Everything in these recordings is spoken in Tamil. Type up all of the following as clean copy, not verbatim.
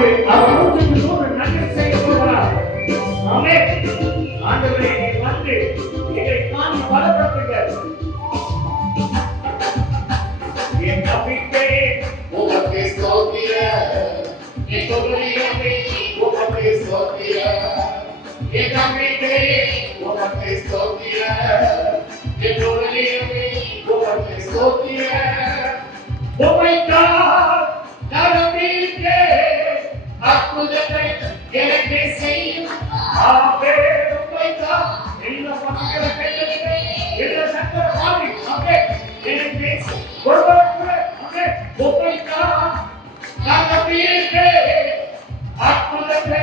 நமக்கு அவர் 100 நன்மை செய்ய போகிறார். ஆமென். ஆண்டவரே வந்து எங்களை காணி பலப்படுத்துங்க. என் நம்பிக்கை உமக்கு ஸ்தோத்திரம். என் கொள்கையை உமக்கு ஸ்தோத்திரம். என் நம்பிக்கை உமக்கு ஸ்தோத்திரம். என் கொள்கையை உமக்கு ஸ்தோத்திரம். உம்மைத்தான் நான் நம்பியிருக்கிறேன். அற்புதத்தை எனக்கு செய்யும். ஆமென். உம்மைத்தான் எல்லா மக்களும் கேட்கிறீங்க. எல்லா சத்தம் பாடி. ஆமென். எனக்கு ஒருவர் கூட ஆமென். உம்மைத்தான் நான் நம்பியிருக்கிறேன். அற்புதத்தை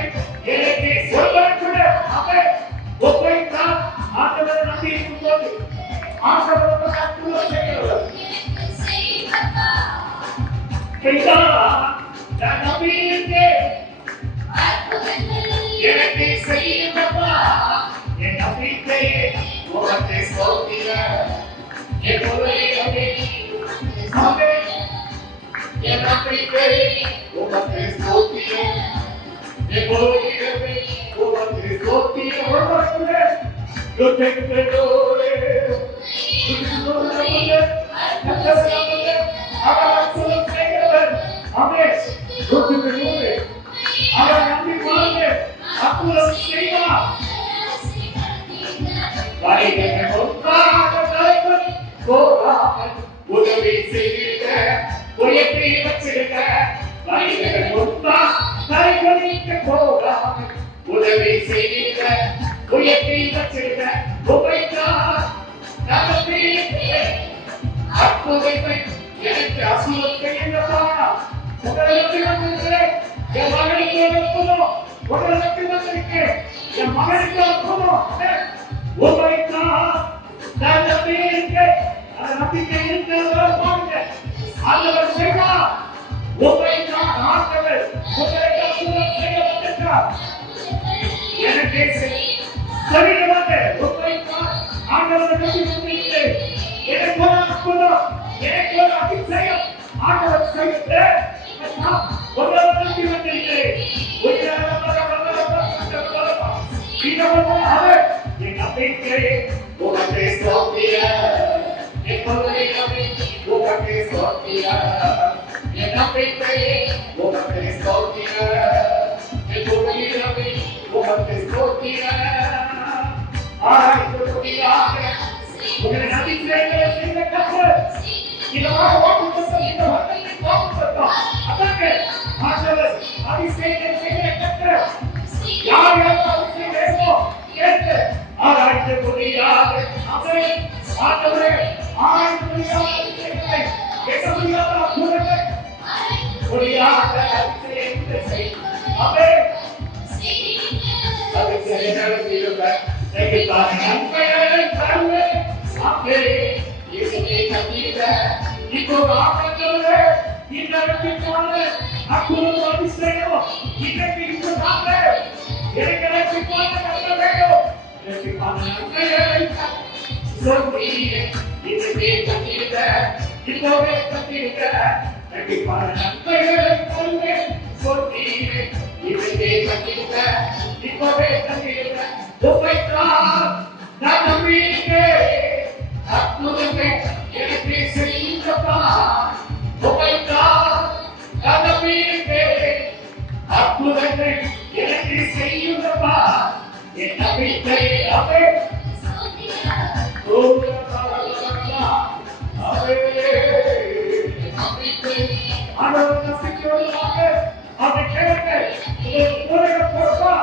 எனக்கு ஒருவர் கூட ஆமென். உம்மைத்தான் ஆண்டவரை நம்பி இருக்கும்போது ஆண்டவரோட அற்புதம் செய்கிறவர். நான் நம்பியிருக்கிறேன். எனக்கு செய்யுங்கப்பா. என் நம்பிக்கையே உமக்கு ஸ்தோத்திரம். என் கொள்கையை ஆமென். என் நம்பிக்கையே உமக்கு ஸ்தோத்திரம். என் கொள்கையை உமக்கு ஸ்தோத்திரம். ஒருவருக்குள்ளே யுத்தத்திலோரே யுத்தத்திலோரே கத்தரே அவர் அற்புதம் செய்கிறவர். ஆமென். யுத்தத்திலோரே அவர் நம்பி வாழ்ந்து அற்புதம் செய்வார். வாய்கள் ஒன்றாக தலைவர் போராமல் உதவி செய்திட உயர்த்தி வச்சிருக்க. வாய்கள் ஒன்றாக தலைவருக்கு போராமல் உதவி செய்திட உயர்த்தி வச்சிருக்க. உமைத்தான் நம்பியிருக்கிறேன். அற்புதத்தை எனக்கு அசுரம் செய்யுங்கப்பா. உங்களை நம்பி வந்திருக்கிறேன். என் மகனுக்கு அற்புதம். உங்களை நம்பி வந்திருக்கிறேன். என் மகனுக்கு அற்புதம். உமைத்தான் நான் நம்பியிருக்கிறேன். அந்த நம்பிக்கை இருக்கிறத பாருங்க. ஆண்டவர் செய்வார். உமைத்தான் ஆண்டவர் உங்களுக்கு அற்புதம் செய்ய வந்திருக்கிறார். எனக்கு சரியாக உமைத்தான் ஆண்டவரை நம்பி வந்திருக்கிறேன். எனக்கு ஒரு அற்புதம், எனக்கு ஒரு அதிசயம் ஆண்டவர் செய்து உங்களை நம்பி வந்திருக்கிறேன். என் நம்பிக்கையே உமக்கு ஸ்தோத்திரம். என் கொள்கையை உமக்கு ஸ்தோத்திரம். என் நம்பிக்கையே உமக்கு ஸ்தோத்திரம். என் கொள்கையை உமக்கு ஸ்தோத்திரம். உங்களை நம்பிக்கையை செய்த கர்த்தர் இதமாக வாக்குத்தத்தம் இந்த வசனத்தை வாக்குத்தத்தம். அதாங்க ஆண்டவர் அபிஷேகம் செய்த கர்த்தர். யார் யார் அபிஷேகம் கேட்டு ஆராய்ச்சி புரியாத ஆமென். ஆண்டவரே ஆராய்ச்சி புரியாத அபிஷேகத்தை கேட்க முடியாத அற்புதத்தை புரியாத அபிஷேகத்தை செய். ஆமென். அபிஷேகம் நடத்திடுங்க. நெகிழ்வான நன்மையை தருவே. ஆமென். இயேசுவே நம்பிட இப்போ ஆண்டவரே இந்த நம்பிக்கையோட அற்புதம் அபிஷேகம் இன்னைக்கு இந்த நாளே எனக்கு போன நல்ல வேணும். எனக்கு நன்மையை சொல்லியே இயேசுவே நம்பிட இப்போவே நம்பிட எனக்கு நன்மையை சொல்லே சொல்லியே இயேசுவே நம்பிட இப்போவே நம்பிட. உம்மைத்தான் நான் நம்பியிருக்கிறேன். அற்புதத்தை எனக்கு செய்யுங்கப்பா. உம்மைத்தான் நான் நம்பியிருக்கிறேன். அற்புதத்தை எனக்கு செய்யுங்கப்பா. என் நம்பிக்கை ஆமென். ஆண்டவர் நம்பிக்கையோடு ஆமென். அதை கேளுங்க. உலக பொறுப்பா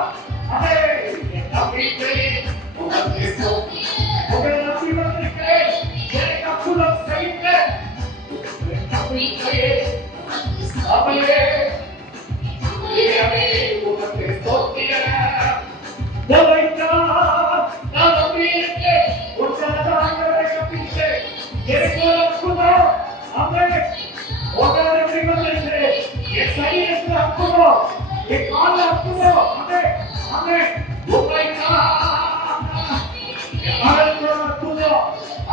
ஆமென். என் நம்பிக்கை உமக்கு ஸ்தோத்திரம். உங்களை நம்பி வந்திருக்கிறேன். எனக்கு அற்புதம் செய்யுங்க. என் நம்பிக்கையே ஆமென். உமக்கு ஸ்தோத்திரம். உம்மைத்தான் நான் நம்பியிருக்கிறேன். உற்சாகமாக ஆண்டவரை நம்பியிருக்கிறேன். எனக்கு ஒரு அற்புதம். ஆமென். உங்களை நம்பி வந்திருக்கிறேன். என் சரீரத்தில் அற்புதம். என் காலில் அற்புதம். ஆமென். ஆமென். உம்மைத்தான் என் மகளுக்கு ஒரு அற்புதம்.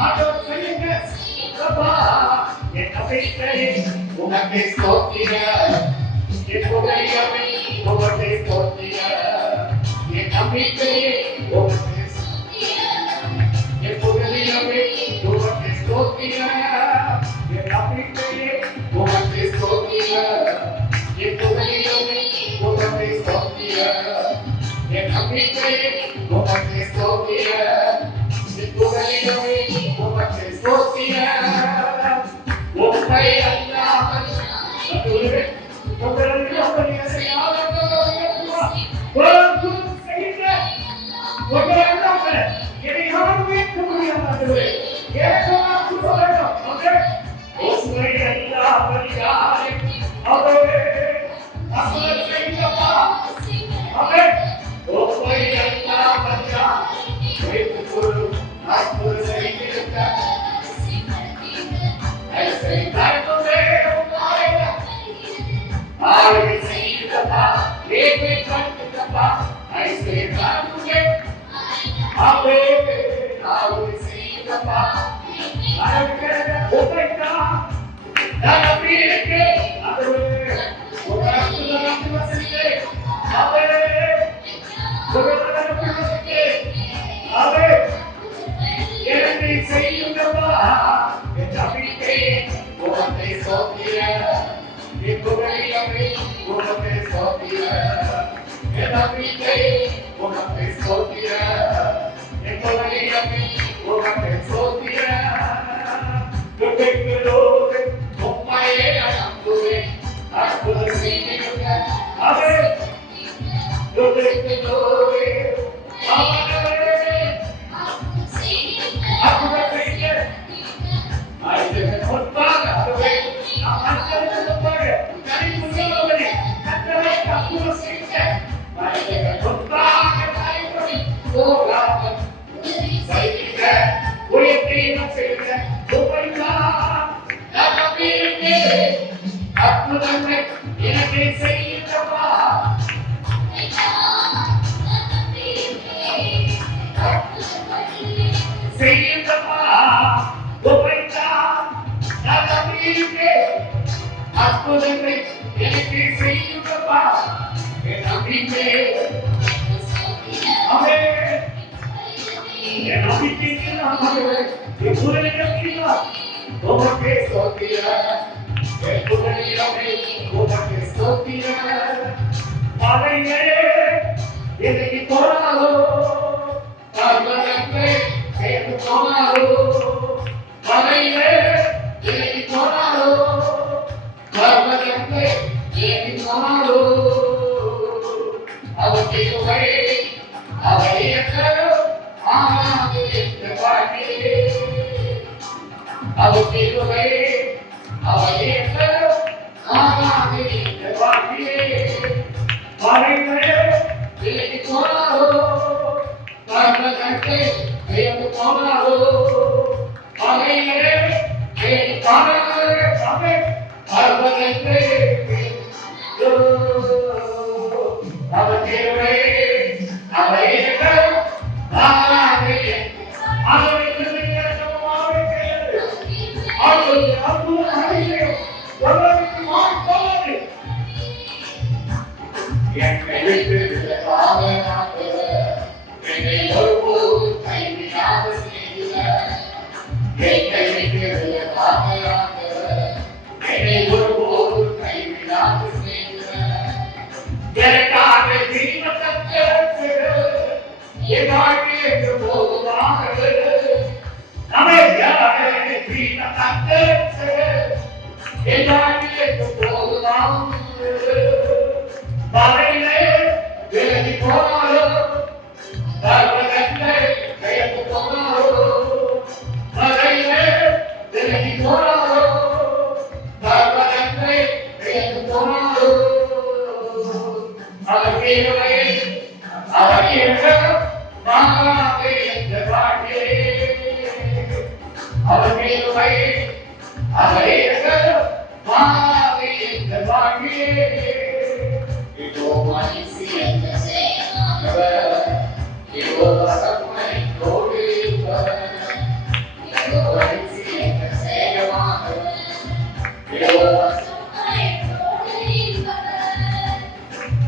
ஆண்டவர் செய்யுங்க. அப்பா என் நம்பிக்கை உமக்கு ஸ்தோத்திரம். என் கொள்கையை உமக்கு ஸ்தோத்திரம். என் நம்பிக்கையே உமக்கு ஸ்தோத்திரம். என் புகலிடமே உமக்கு ஸ்தோத்திரம். என் நம்பிக்கையே உமக்கு ஸ்தோத்திரம். என் புகலிடமே உமக்கு ஸ்தோத்திரம். என் நம்பிக்கையே உமக்கு ஸ்தோத்திரம். என் புகலிடமே உமக்கு ஸ்தோத்திரம். உம்மை அல்லாமல்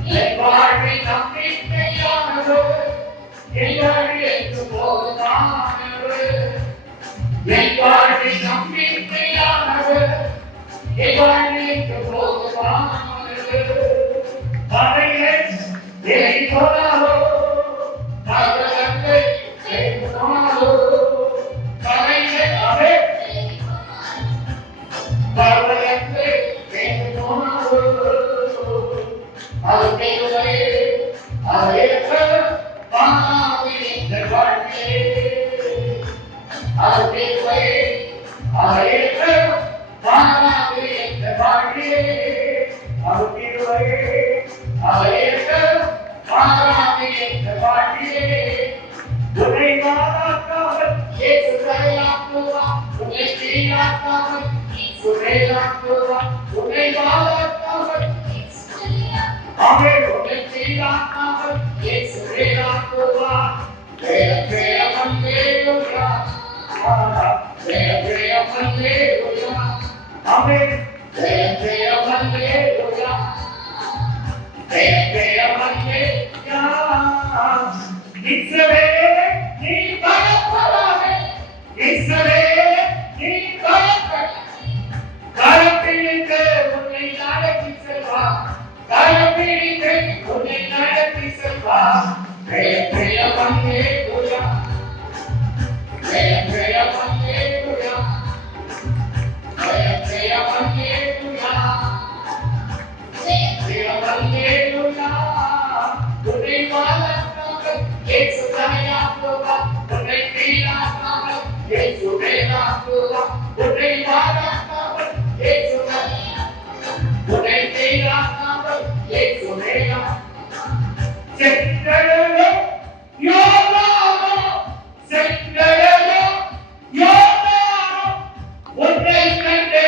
Yeah. நம்பிக்கையானவர் எவாழ்விற்கு போதுமானவர் பகையை நிலை கொள்ளாதோ பகலத்தை செய்வாரோ பகையை அவே பகலத்தை செய்வாரோ அவர்களே அவர்கள் பாவித்த வாழ்க்கை அவர்களே அவர்கள் பாவித்த வாழ்க்கை அவர்களே அவர்கள் பாவித்த வாழ்க்கை உன்னை வாழாக்காமல் இயேசு தரையாக்குவா உன்னை தீயாக்காமல் சுரேலாக்குவா உன்னை வாழாக்காமல் அவே உன்னை தீயாக்காமல் இயேசு சுரேலாக்குவா ஜெய ஜெய மல்லேலூயா ஜெய ஜெய மல்லேலூயா அவே ஜெய ஜெய மல்லேலூயா ஜெய ஜெய மல்லேலூயா இஸ்ரவேலே நீ பயப்படாதே இஸ்ரவேலே நீ பயப்படாதே கரப்பிடித்து உன்னை நடத்தி செல்வா கரப்பிடித்து உன்னை நடத்தி செல்வா ஜெய ஜெய மல்லேலூயா ஜெய ஜெய மல்லேலூயா ஜெய ஜெய மல்லேலூயா ஜெய ஜெய மல்லேலூயா உன்னை வாழாக்காமல் இயேசு தரையாக்குவா உன்னை தீயாக்காமல் இயேசு வேலாக்குவா உன்னை வாழாக்காமல் இயேசு உன்னை தீயாக்காமல் இயேசு வேலாக்குவா செங்கடலோ யோகானோ செங்கடலோ யோகானோ உன்னை கண்டே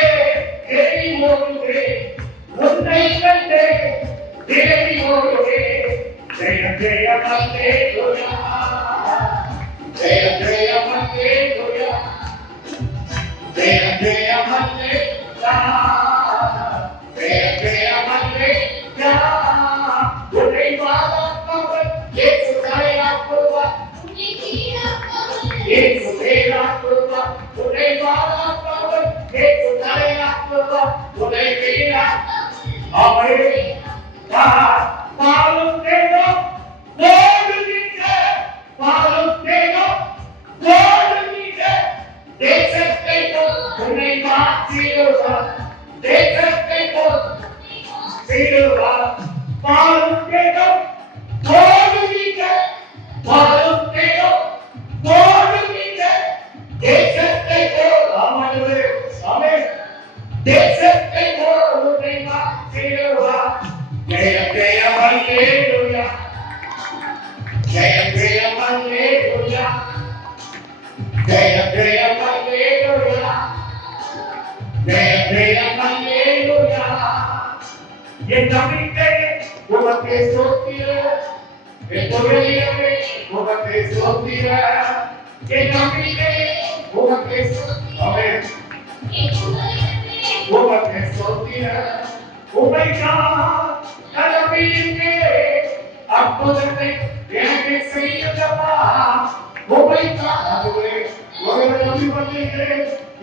தேவி ஓடுவே உன்னை கண்டே தேவி ஓடுவே ஜெய ஜெய மல்லேலூயா ஜெய ஜெய மல்லேலூயா ஜெய ஜெய மல்லேலூயா ஜெய ஜெய மல்லேலூயா உன்னை வாழாக்காமல் இயேசு தரையாக்குவா இயேசு வேலாக்குவா உன்னை வாழாக்காமல் இயேசு தரையாக்குவா உன்னை வேலாக்குவா அவை பாலும் தேடும் ஓடுகின்ற பாலும் தேடும் ஓடுகின்ற தேசத்தை போல் உன்னை மாற்றிடுவார் தேசத்தை போல் செய்துவார் பாலும் தேடும் ஓடுகின்ற பாலும் தேடும் ஓடுகின்ற தேசத்தை போல் ஆமாண்டவரே ஆமென் தேசத்தை போல் உன்னை மாற்றிடுவார் ஜெய ஜெய மல்லேலூயா ஜெய ஜெய மல்லேலூயா ஜெய ஜெய மல்லேலூயா ஜெய ஜெய மல்லேலூயா என் நம்பிக்கை உமக்கு ஸ்தோத்திர என் தொழிலே உமக்கு ஸ்தோத்திர என் நம்பிக்கை உமக்கு ஆமென் உமக்கு ஸ்தோத்திர உமைதான் கடமையிலே அற்புதத்தை எனக்கு செய்யுங்கப்பா உமைதான் அதுவே ஒருவரை நம்பி வந்தீங்களே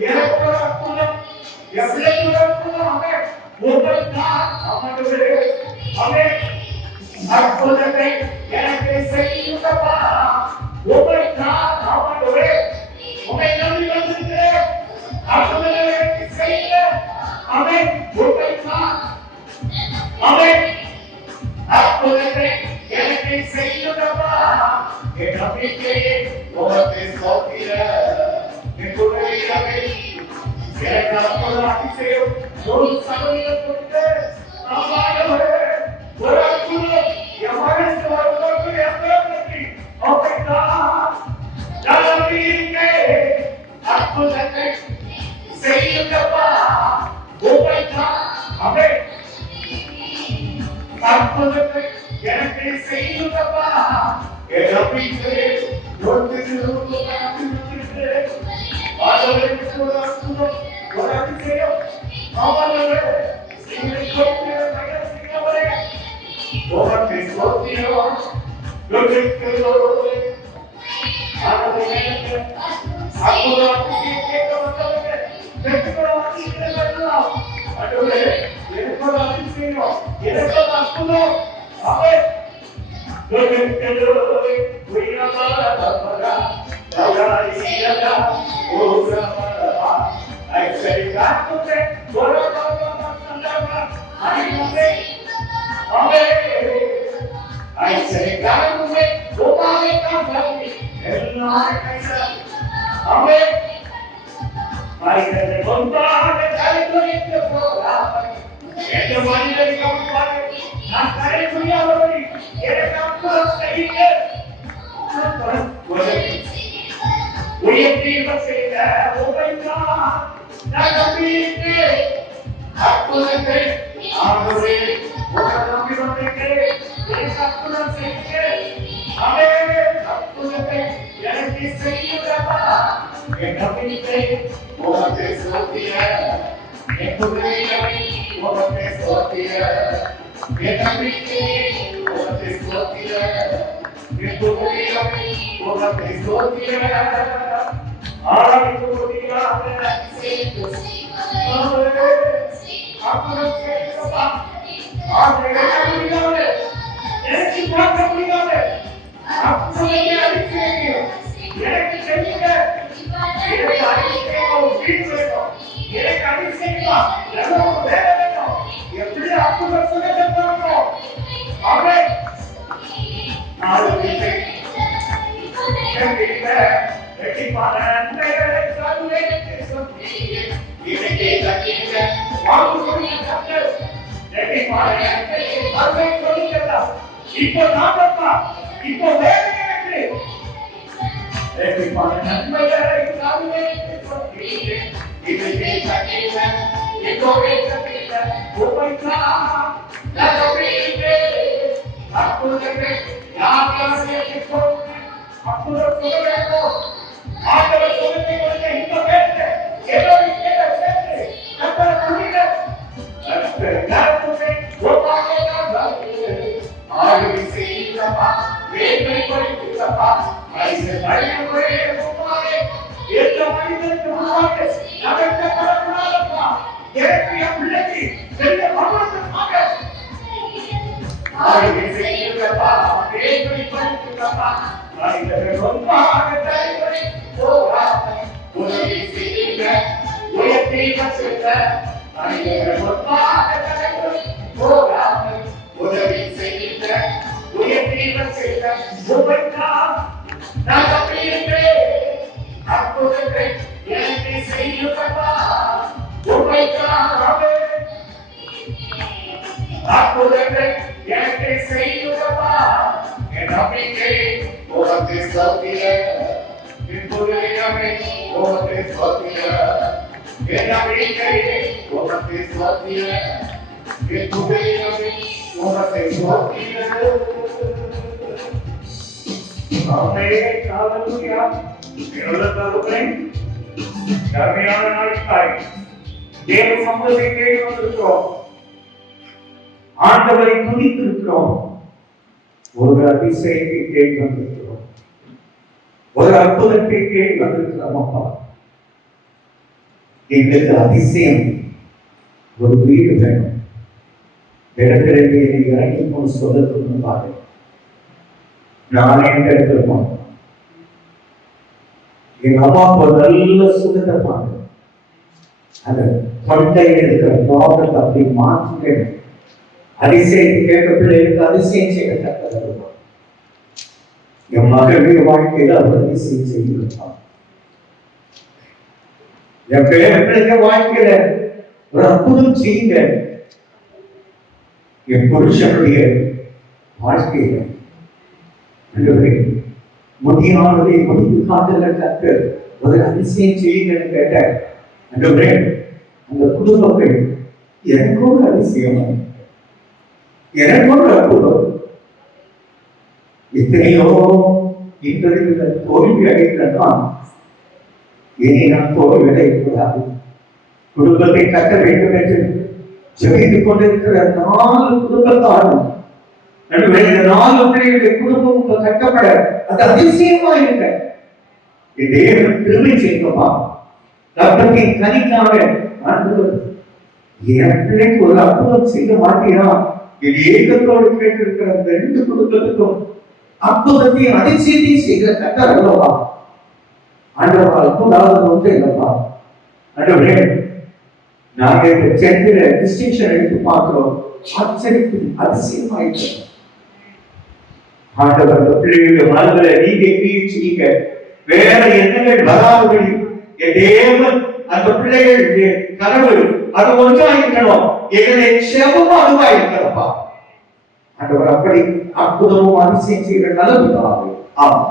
எனக்கு ஒரு அற்புதம் எவ்வளவு ஒரு அற்புதம் ஆமென் உமைதான் ஆமாண்டவரே ஆமென் அற்புதத்தை எனக்கு செய்யுங்கப்பா உமைதான் ஆமாண்டவரே உமை நம்பி வந்தீங்களே அற்புதத்தை எனக்கு செய்யுங்க ஆமென் உமைதான் ஆமென் அற்புதத்தை எனக்கு செய்யுங்கப்பா என் நம்பிக்கையை உமக்கு ஸ்தோத்திர என் துணையிடமே எனக்கு அற்புதம் அதிசயம் ஒரு சதவீதம் கொடுத்து ஆமாண்டவரே ஒரு அற்புதம் என் மனசு வருவதற்கு எவ்வளவு ஆமென் நம்பிக்கை அற்புதத்தை செய்யுங்கப்பா உமைதான் ஆமென் அற்புதத்தை எனக்கு செய்யுங்கப்பா என் நம்பிக்கையை ஒன்று ஆண்டவருக்கு ஒரு அற்புதம் ஒரு அதிசயம் ஆமாண்டவரே நீங்கள் கொடுக்கிற ரகசியங்களை உமக்கு ஸ்தோத்திரம் அற்புதம் அதிசயம் கேட்க வந்தவர்கள் செய்யும் எனக்கு அற்புதம் ஆமே இப்போ நாமப்பா இப்போ வேற ஆண்டவரை துதித்திருக்கிறோம். ஒரு அதிசயத்தை கேட்டு வந்திருக்கிறோம். ஒரு அற்புதத்தை கேட்டு வந்திருக்கிறோம். அப்பா, எங்களுக்கு அதிசயம் ஒரு வீடு வேணும். இடத்திலிருந்து இறங்கி போன சொல்லத்துக்கு பாரு, நான் எங்க எடுத்திருப்போம். எங்க அம்மா அப்பா நல்ல சுகத்தை பாரு, அந்த தொண்டையில் இருக்கிற ப்ராப்ளத்தை அப்படி மாற்றி அதிசயத்தை கேட்க பிள்ளைகளுக்கு அதிசயம் செய்யத்தக்கது. என் மகளுடைய வாழ்க்கையில் அவர் அதிசயம் செய்திருப்பார். என் பிள்ளைங்க வாழ்க்கையில ஒரு அற்புதம் செய்யுங்க. என் புருஷனுடைய வாழ்க்கையில முடியானதை முடித்து காட்டுகிற கற்று ஒரு அதிசயம் செய்யுங்கன்னு கேட்ட அந்த குடும்பங்கள் எனக்கு ஒரு அதிசயம், எனக்கு ஒரு அற்புதம். எத்தனையோ இன்றைய தோல்வி அடைந்ததான் இனி நான் தோல்வி அடையக்கூடாது, குடும்பத்தை கட்ட வேண்டும் என்று ஜெபித்துக் கொண்டிருக்கிற 4 குடும்பத்தாரும் இந்த 4 பேருடைய குடும்பம் கட்டப்பட அது அதிசயமா இருக்க தேவன் திரும்பி செய்யப்பா. தப்பத்தின் கனிக்காக என் பிள்ளைக்கு ஒரு அற்புதம் செய்ய மாட்டீரா? என் ஏகத்தோடு கேட்டிருக்கிற அந்த 2 குடும்பத்துக்கும் அற்புதத்தையும் அதிசயத்தையும் செய்கிற கர்த்தர் அல்லவா? ஆண்டவா, அற்புதம் ஒன்று இல்லப்பா. ஆண்டவரே, நாங்க இந்த சென்னையில டிஸ்டிங்ஷன் எடுத்து பார்க்கிறோம். ஆச்சரியம் அதிசயமாயிட்டு ஆண்டவர் அந்த பிள்ளைகளுடைய மனதில் நீங்க கீழ்ச்சிங்க வேற எண்ணங்கள் வராதபடி என் தேவன் அந்த பிள்ளைகளுடைய கனவு அது ஒன்றாயிருக்கணும். எங்களை செவமும் அதுவா இருக்கிறப்பா. ஆண்டவர் அப்படி அற்புதமும் அதிசயம் செய்கிற நல்ல பிதாவே. ஆமாம்.